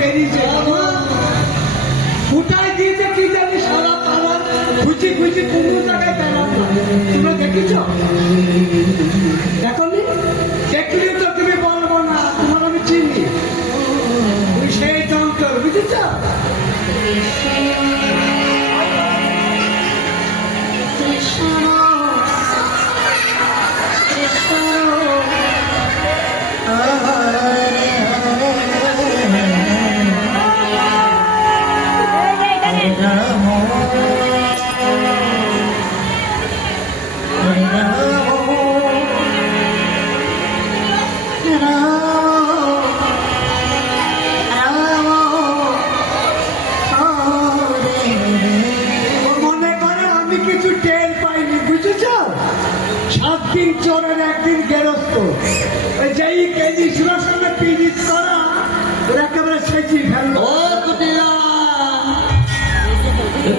বেরিয়েছে কোথায় গিয়েছে কি জানি সারা পাড়া খুঁজি খুঁজি কোনো জায়গায় বেড়ানো তোমরা দেখেছ দেখো নি দেখলি তো তুমি বলবো না তোমার আমি চিনি তুমি সেই যন্ত্র বুঝেছ একদিন চোরের একদিন গেরস্ত যেই কেজি সুরের সঙ্গে পিরিত করা ওরা একেবারে সেচি ফেললো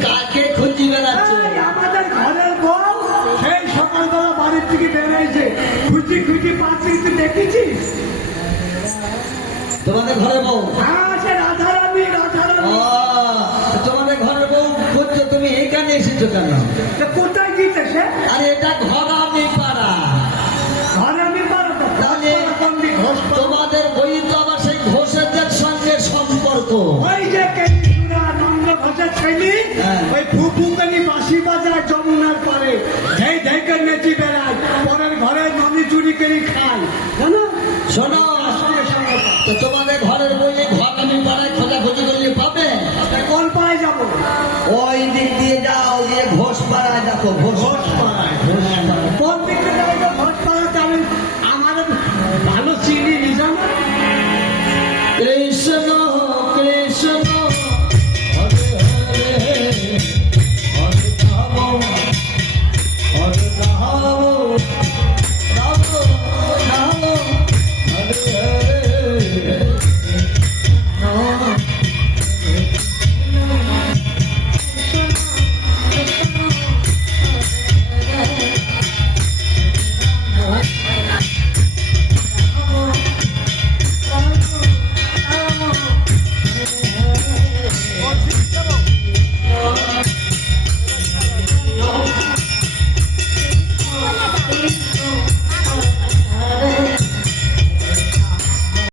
কাকে খুঁজি বেড়াচ্ছে আমাদের ঘরের বউ সেই সকালবেলা বাড়ির থেকে বেরিয়েছে খুঁজি খুঁজি পাচ্ছি তুই দেখেছিস তোমাদের ঘরে বউ হ্যাঁ সে রাধারানী তোমাদের ঘরের বউ খুঁজছো তুমি এখানে এসেছো কেন কোথায় গিয়েছে সে আরে এটা ঘরামি পাড়া ঘরামি পাড়া তো তাহলে তোমাদের বই তো আবার সেই ঘোষের সঙ্গে সম্পর্ক ওই যে নন্দ ঘোষের ছেলে ওই ফুফুকানি বাঁশি বাজায় যমুনার পারে ঢেই ঢেই করে নেচি বেড়ায় পরের ঘরে ননি চুরি করে খায় জানো শোনো সঙ্গে সঙ্গে তো তোমাদের ঘরে